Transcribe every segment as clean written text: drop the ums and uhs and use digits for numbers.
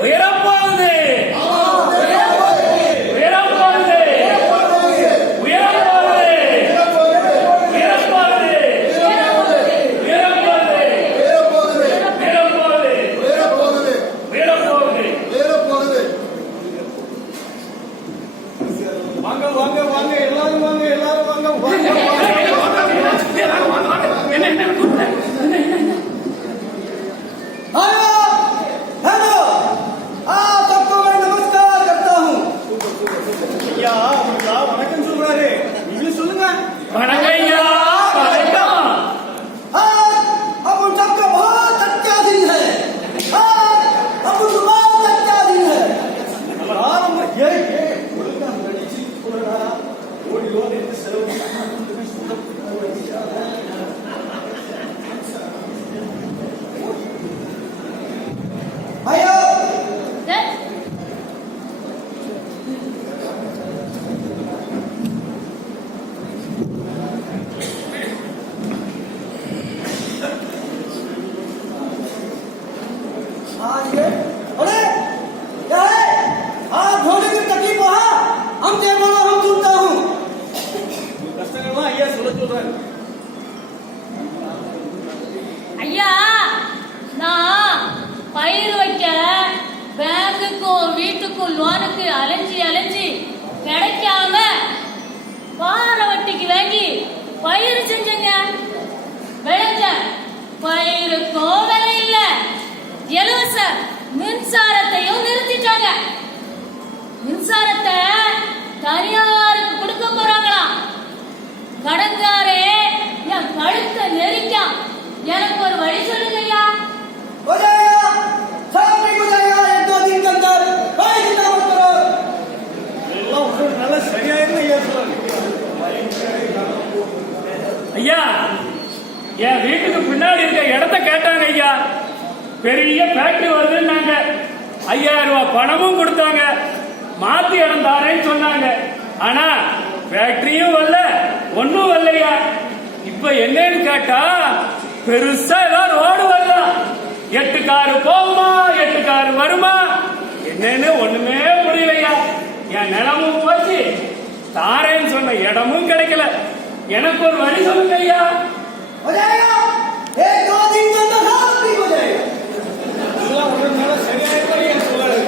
உயரப்போகுது உயரப்போகுது உயரப்போகுது வாங்க வாங்க வாங்க எல்லாரும் வாங்க எல்லாரும் வாங்க வணக்கம் சொல்றாரு நீங்க சொல்லுங்க வணக்கம் ஐயா வணக்கம் अब उन सबका बहुत अच्छा दिन है अब उनको बहुत अच्छा दिन है भैया आज ये अरे क्या है आज होने की तकलीफ वहां हम जो बोलो हम सुनता हूँ கஷ்டங்கள்லாம் ஐயா சொல்ல சொல்றாரு ஐயா நான் பயிர் வைக்க பேங்குக்கும் வீட்டுக்கும் லோனுக்கு அலைஞ்சி கிடைக்காம வார வட்டிக்கு வாங்கி பயிர் செஞ்சங்க விளைஞ்ச பயிருக்கும் விலை இல்ல இலவச மின்சாரத்தையும் நிறுத்திட்டாங்க மின்சாரத்தை தனியாருக்கு கொடுக்க போறாங்களாம் கடன்காரே என் கழுத்தை நெரிக்கான் எனக்கு ஒரு வழி சொல்லுங்க ஐயா हो जाएगा सब ठीक हो जाएगा एक दो दिन के अंदर कोई चिंता मत करो எல்லாம் ஒரு நல்ல சரியாயிருன்னு ஐயா சொல்றாரு ஐயா என் வீட்டுக்கு பின்னாடி இருக்க இடத்த கேட்டாங்க ஐயா பெரிய ஃபேக்டரி வருதுன்னாங்க 5000 ரூபாய் பணமும் கொடுத்தாங்க மாத்தி இடம் தாரேன்னு சொன்னாங்க ஆனா ஃபேக்டரியும் வரல ஒன்னும் வரலையா இப்ப என்னன்னு கேட்டா பெருசா ஏதாவது ரோடு வரலாம் 8 காரு போகுமா 8 காரு வருமா என்னன்னு ஒண்ணுமே புரியலையா என் நிலமும் போச்சு தாரேன்னு சொன்ன இடமும் கிடைக்கல எனக்கு ஒரு வழி சொல்லுங்க ஐயா हो जाएगा एक दो दिन के अंदर सब ठीक हो जाएगा எல்லாம் ஒரு நல்ல சரியாயிருன்னு ஐயா சொல்றாரு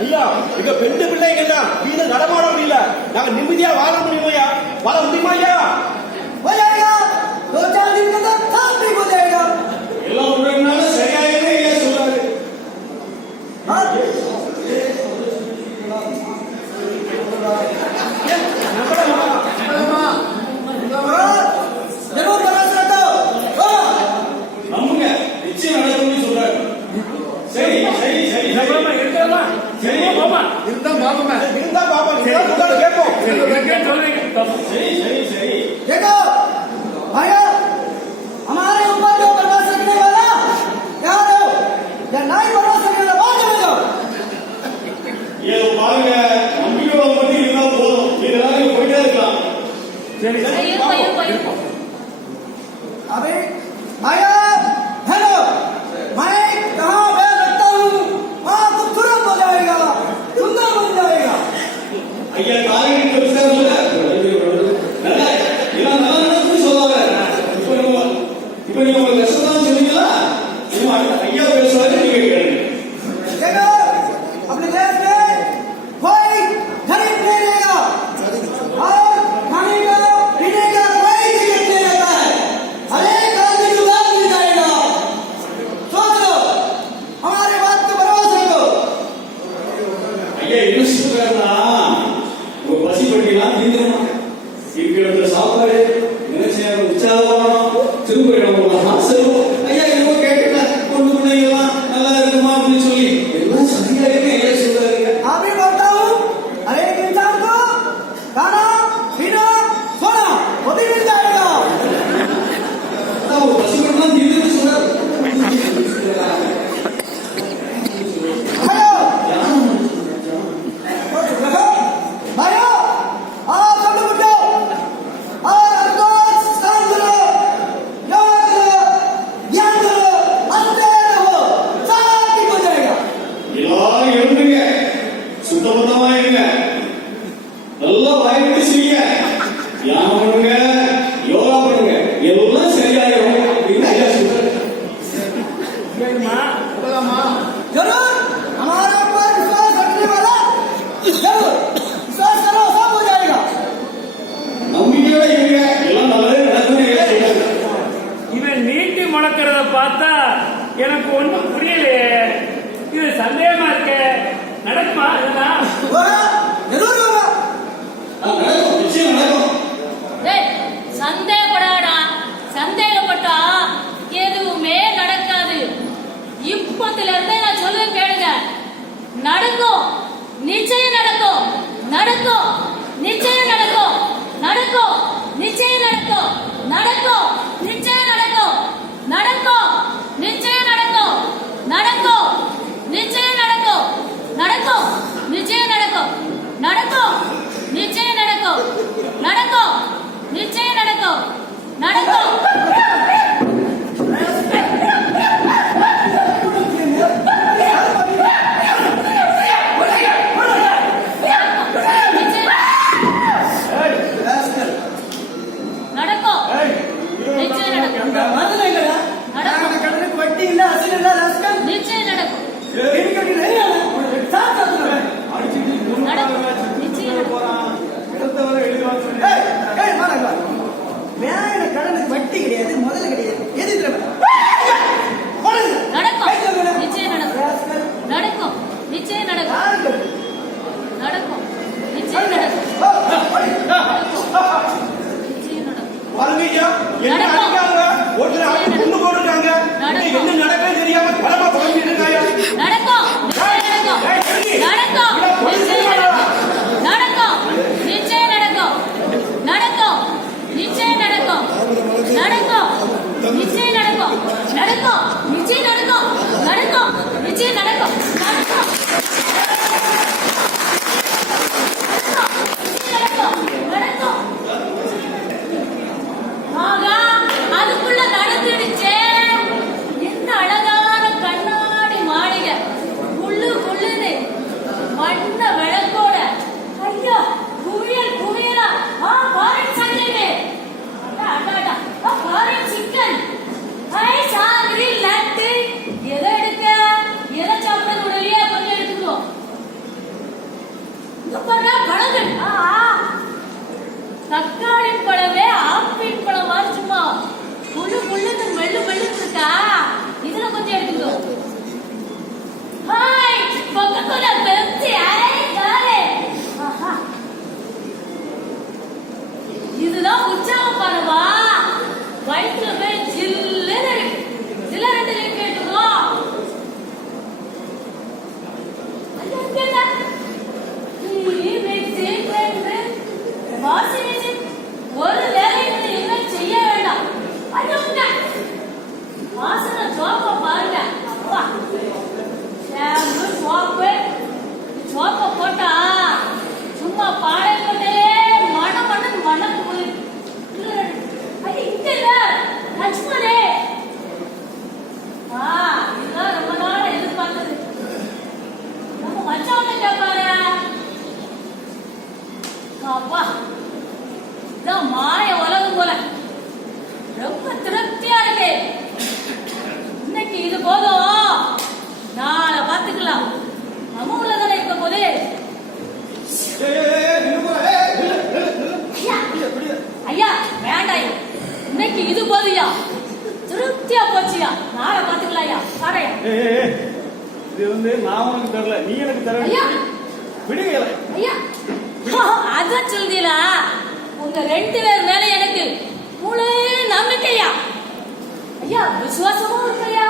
ஐயா எங்க பெண்டு பிள்ளைங்க வீடு நடமாட முடியல நாங்க நிம்மதியா வாழ முடியுமையா வாழ முடியுமா ஐயா हो जाएगा दो चार दिन के अंदर सब ठीक हो जाएगा எல்லாம் ஒரு நல்ல சரியாயிருன்னு ஐயா சொல்றாரு हाँ? जरूर बना सकते हो நம்புங்க நிச்சயம் நடக்கும்னு சொல்றாரு சரி சரி சரி சரி போமா இருக்கலாமா சரி போமா இருந்தா பாப்போம் இருந்தா பாப்போம் இருந்தா சொல்றது கேட்போம் இருக்கேன்னு சொல்றீங்க சரி சரி சரி देखो भैया हमारे ऊपर जो बना सकने वाला यार हो या नहीं बना सकने वाला बात में जाओ ஏதோ பாருங்க நம்பிக்கையோட மட்டும் இருந்தா போதும் இதெல்லாம் நீங்க போயிட்டே இருக்கலாம் சரி பயிர் अबे भैया हेलो मैं कहाँ बैठ रखता हूँ आपको तुरंत हो जाएगा सुंदर बन जाएगा ஐயா காலையில் விசாரணை நல்லா நல்லா போலாமா? जरूर हमारे पर विश्वास रखने वाला जरूर विश्वास करो सब हो जाएगा நம்பிக்கையோட இருங்க, எல்லாம் நல்லதே நடக்கும்னு செய்யுங்க. இவன் நீட்டி முழக்கிறத பார்த்தா எனக்கு ஒண்ணும் புரியலையே. இது சந்தேகமா இருக்கு. நடக்குமா இதெல்லாம்? होगा जरूर होगा நடக்கும், நிச்சயம் நடக்கும். டேய், சந்தேகப்படாடா. சந்தேகப்பட்டா எதுவுமே நடக்காது. இப்பத்துல இருந்தே நான் சொல்ல கேளுங்க. நடக்கும், நிச்சயம் நடக்கும். நடக்கும், நிச்சயம் நடக்கும். நடக்கும், நிச்சயம் நடக்கும். நடக்கும், நிச்சயம் நடக்கும். நடக்கும், நிச்சயம் நடக்கும். நடக்கும், நிச்சயம் நடக்கும். நடக்கும், நிச்சயம் நடக்கும். நடக்கும், நிச்சயம் நடக்கும். நடக்கும், நிச்சயம் நடக்கும். நடக்கும். நடக்கும், நிச்சயம் நடக்கும். இந்த மாதிரி இல்லையா நடக்கும். கடனுக்கு வட்டி இல்ல அசல் இல்ல ராஸ்கல் நிச்சயம் நடக்கும். இன்கட்டி नहीं है साथ साथ நடக்கும், நிச்சயம் நடக்கும். எடுத்தவரை எழுதுவாங்க. ஏய் ஏய் மாறங்க வேற கடனுக்கு வட்டி கிடையாது முதல்ல கிடையாது எது தெரியுமா நடக்கும், நிச்சயம் நடக்கும். நடக்கும், நிச்சயம் நடக்கும். நடக்கும், நிச்சயம் நடக்கும். நிச்சயம் நடக்கும். பாருங்க ஐயா, என்ன நடக்கும். அடிக்காங்க, ஒருத்தர் அடிச்சு கொண்டு போட்டுருக்காங்க. நடக்கும். என்ன நடக்குன்னு தெரியாம பலமா புலம்பிட்டு இருக்காயா? நடக்கும், நிச்சயம் நடக்கும். நடக்கும், நிச்சயம் நடக்கும். நடக்கும், நிச்சயம் நடக்கும். நடக்கும், நிச்சயம் நடக்கும். நடக்கும், நிச்சயம் நடக்கும். நடக்கும், நிச்சயம் நடக்கும். நடக்கும், நிச்சயம் நடக்கும். நடக்கும். நடக்கும். ஆகா, அதுக்குள்ள நடந்துடுச்சே. என்ன அழகான கண்ணாடி மாளிகை. குள்ளு குள்ளுது. வண்ண விளக்கோட. ஐயா, குவியல் குவியலா. Foreign sundae. அடடா. Foreign chicken. ஐ சாந்திரி லட்டு. எதை எடுக்க? எதை சாப்பிட உடனே கொஞ்சம் எடுத்துக்கோ. இங்க பாருங்க பழங்கள். தக்காளி பழமே ஆப்பிள் பழம் மாதிரி சும்மா புல்லு புல்லுன்னு மெல்லு மெல்லுன்னு இருக்கா. இதுல கொஞ்சம் எடுத்துக்கோ. Hi Coca-Cola Pepsi. ஐ காலே. ஆஹா, இதுதான் உற்சாகம் பாருவா. வயிற்றுல போய் ஜில்லுன்னு இருக்கு. இதுல 2 லிட்டர் எடுத்துக்கோ. அது எங்கடா? ஒரு வேலைக்கு என்ன செய்ய வேண்டாம். ஐயோங்க, வாசனை சோப்பை பாருங்க. அப்பா, ஷாம்பு சோப்பு. சோப்பை போட்டா சும்மா பாடை கொண்டே மனம் மனம் மனம் இங்க இல்ல லட்சுமணே. இதுதான் ரொம்ப நாள் எதிர்பார்த்தது. நம்ம மச்சவங்க கேட்பாரு. அப்பா, இதான் மாய உலகம் போல. ரொம்ப திருப்தியா இருக்கு. இன்னைக்கு இது போதும், நாளை பாத்துக்கலாம். நம்ம ஊர்ல தானே இருக்க போது. ஐயா வேண்டாம், இன்னைக்கு இது போதுயா. திருப்தியா போச்சியா. நாளை பாத்துக்கலாம் ஐயா. பாறையா இது நான் உனக்கு தரல, நீ எனக்கு தர. ஐயா விடுங்க. ஐயா, அதான் சொல்றீங்களா? உங்க 2 பேர் மேல எனக்கு முழு நம்பிக்கையா. ஐயா விசுவாசமும் இருக்கையா,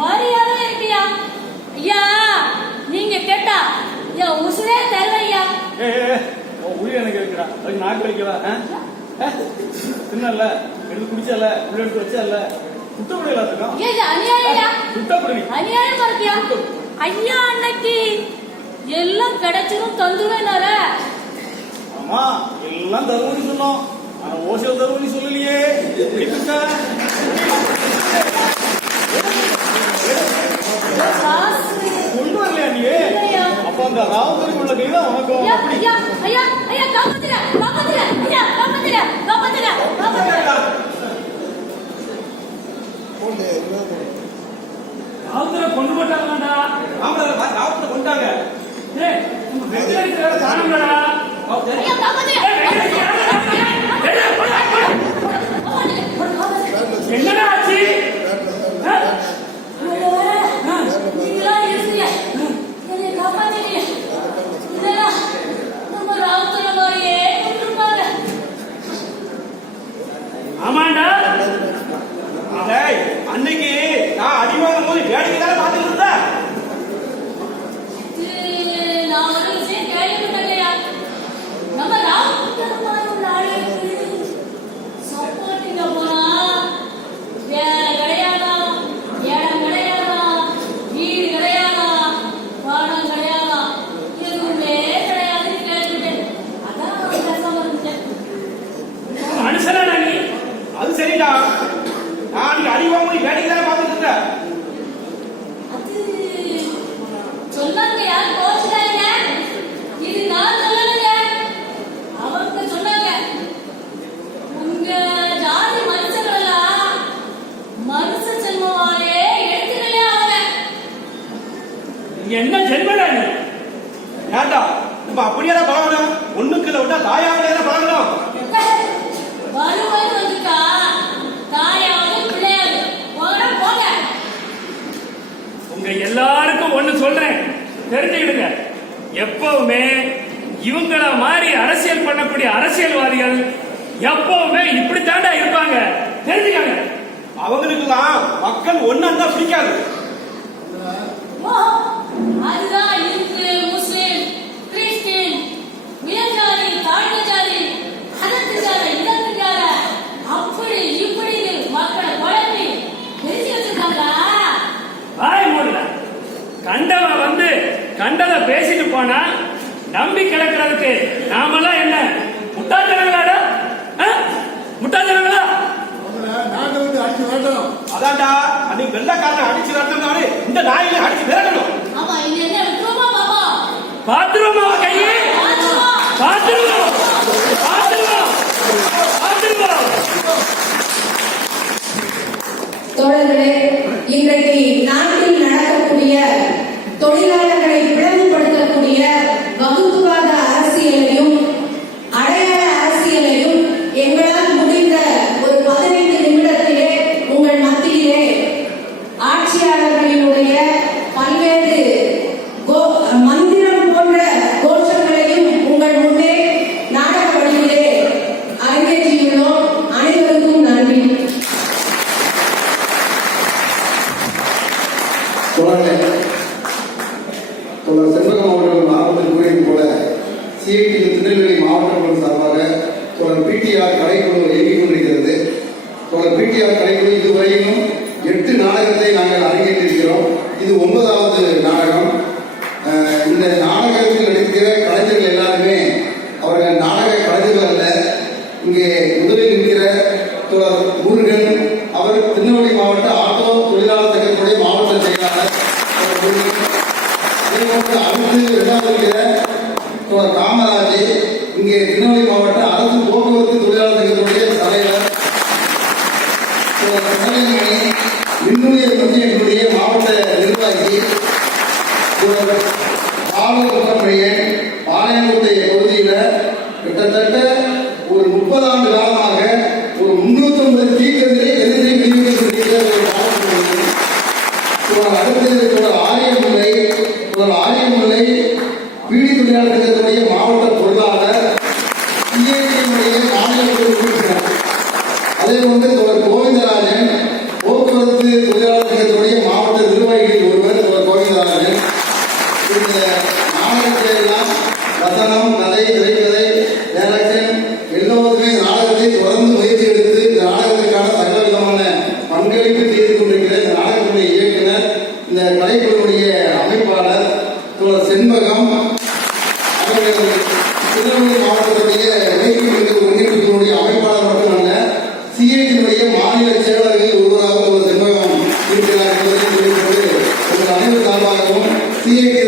மரியாதை இருக்கியா. ஐயா நீங்க கேட்டா என் உசுரே தருவையா. உயிர் எனக்கு இருக்கிறா, அதுக்கு நாக்கு வைக்கவா? தின்னல, எடுத்து குடிச்சல, உள்ள எடுத்து வச்சல, சுத்தப்படி எல்லாத்துக்கும். அநியாயா, சுத்தப்படி அநியாயம் இருக்கியா. ஐயா அன்னைக்கு எல்லாம் கிடைச்சிரும் தந்துருவேனார. ஆமா, எல்லாம் தருவன்னு சொன்னோம். ஆனா ஓசல் தருவன்னு சொல்லலையே. கொண்டு வரலையா நீ? அப்ப அந்த ராவதற்கு உள்ள கைதான் உனக்கு. ஐயா ஐயா ஐயா காப்பாத்துங்க, காப்பாத்துங்க. ஐயா காப்பாத்துங்க, காப்பாத்துங்க, காப்பாத்துங்க. ராவுத்தரை கொண்டு போட்டாங்கடா. ஆம்பளை டாக்டர் கொண்டாங்க. ஏய், உங்க பெட்ல இருக்கிற காணுங்கடா. ஐயா காப்பாத்து என்னடா ஆச்சு? ஆ? நீங்களாம் இருக்கீங்க என்னை காப்பாத்திட்டீங்க இல்லையா நம்ம ராவுத்தர மாதிரியே கொண்டிருப்பாங்க ஆமாண்டா. டேய், அன்னைக்கு நான் அடிவாங்கும் போது வேடிக்கை தானே பார்த்துட்டு இருந்தேன். நான் ஒரு விஷயம் கேள்விப்பட்டேயா நம்ம ராவுத்தர மாதிரி உள்ள ஆளுங்களுக்கு சப்போர்ட்டிங்க போனா வேலை கிடையாதா இடம் கிடையாதா வீடு கிடையாதா பணம் கிடையாதா எதுவுமே கிடையாதுன்னு கேட்டுட்டேன் அதான் பேசாம இருந்துட்டேன் மனுஷனா நீ? அது சரிடா. நான் அன்னைக்கு அடிவாங்கும் போது வேடிக்கை தானே பார்த்துட்டு இருந்தேன். அது சொன்னாங்க யார் கோச்சுட்டாங்க இது நான் சொல்லலைங்க அவங்க சொன்னாங்க உங்க ஜாதி மனுஷங்களெல்லாம் மனுஷ ஜென்மமாவே எடுத்துக்கலையா அவங்க என்ன ஜென்மடா நீ? ஏண்டா நம்ம அப்படியே பழகணும். ஒண்ணுக்குள்ள விட்டா தாயாவே பழகணும். வருவது வந்துட்டா தாயாவது பிள்ளையாவது போங்க போங்க உங்க எல்லாருக்கும் ஒண்ணு சொல்றேன், தெரிஞ்சுக்கிடுங்க. எப்பவுமே இவங்கள மாதிரி அரசியல் பண்ணக்கூடிய அரசியல்வாதிகள் எப்பவுமே இப்படித்தாண்டா இருப்பாங்க, தெரிஞ்சுக்கங்க. அவங்களுக்குலாம் மக்கள் ஒன்னா பிடிக்காது. ஓ, அதுதான் இந்து முஸ்லிம் கிறிஸ்டின் உயர்ஜாதி தாழ்ந்த ஜாதி அதற்கு ஜாதி இதற்கு ஜாதி அப்படி இப்படின்னு மக்களை குழப்பி தெரிஞ்சு வச்சிருக்காங்களா வாய் மூடல. கண்டவன் வந்து கண்டதை பேசிட்டு போனா நம்பி கிடக்கிறதுக்கு நாமெல்லாம் என்ன முட்டாள்தனங்களாடா? முட்டாள்தனங்களா? அதான்டா அன்னைக்கு வெள்ளக்காரனை அடிச்சு வரணும்னாரு இந்த நாயில அடிச்சு விரட்டணும். ஆமா இது என்ன விட்டுருமா பாப்பா பாத்துருமா கையே? பாத்துருவோம் பாத்துருவோம் பாத்துருவோம். தோழர்களே, இன்றைக்கு நாட்டில் நடக்கக்கூடிய தொழிலாளர்களை பிளவுபடுத்தக்கூடிய வகுப்புவாத அரசியலையும் அடையாள அரசியலையும் எங்களால் முடிந்த ஒரு 15 நிமிடத்திலே உங்கள் மத்தியிலே ஆட்சியாளர்களினுடைய பல்வேறு மந்திரம் போன்ற கோஷங்களையும் உங்கள் முன்னே நாடக வழியிலே அரங்கேற்றியுள்ளோம். அனைவருக்கும் நன்றி. தோழர் செண்பகம் அவர்கள் ஆரம்பத்தில் கூறியது போல சிஐடி திருநெல்வேலி மாவட்டம் சார்பாக தோழர் பிடிஆர் கலைக்குழு இயங்கிக் கொண்டிருக்கிறது. தோழர் பிடிஆர் கலைக்குழு இதுவரையிலும் 8 நாடகத்தை நாங்கள் அரங்கேற்றிருக்கிறோம். இது 9வது நாடகம். இந்த நாடகத்தில் நடிக்கிற கலைஞர்கள் எல்லாருமே அவர்கள் நாடக கலைஞர்கள் அல்ல. இங்கே முதலில் நிற்கிற தோழர் முருகன், அவர் திருநெல்வேலி மாவட்ட ஆட்டோ தொழிலாளர் சங்கத்துடைய மாவட்ட செயலாளர். அடுத்து 2வது இருக்கிற தோழர் காமராஜ், இங்கே திருநெல்வேலி மாவட்ட அரசு போக்குவரத்து தொழிலாளர் சங்கத்துடைய தலைவர். மின்னுடைய பற்றிய மாவட்ட நிர்வாகி பாலசுப்ரமணியன், பாளையங்கோட்டை பகுதியில் கிட்டத்தட்ட ஒரு 30 ஆண்டு காலமாக ஒரு 350 தீக்கதிரை எதிர்த்து விநியோகித்திருக்கிற ஒரு மாவட்ட. அடுத்தது ஆரியமுல்லை பீடி தொழிலாளர் சங்கத்துடைய மாவட்ட பொருளாளர், சிஐடியினுடைய மாநில உறுப்பினர். அதே போன்று தோழர் கோவிந்தராஜன், போக்குவரத்து தொழிலாளர் சங்கத்துடைய மாவட்ட நிர்வாகிகளில் ஒருவர் தோழர் கோவிந்தராஜன். இந்த நாடகத்தை எல்லாம் வசனம், கதை, திரைக்கதை, டைரக்ஷன் எல்லோருமே நாடகத்தை தொடர்ந்து முயற்சி எடுத்து இந்த நாடகத்திற்கான சகல விதமான பங்களிப்பு செய்து கொண்டிருக்கிற இந்த நாடகத்துடைய இயக்குனர், இந்த கலைக்குழுவுடைய அமைப்பாளர் தோழர் செண்பகம் அவர்கள் திருநெல்வேலி மாவட்டத்துடைய முன்னேற்றத்தினுடைய அமைப்பாளர் மட்டுமல்ல, சிஐடியினுடைய மாநில செயலாளர்கள் ஒருவராக தோழர் செண்பகம் இருக்கிறார் என்பதை தெரிவித்து உங்கள் அனைவர் சார்பாகவும் சிஐடி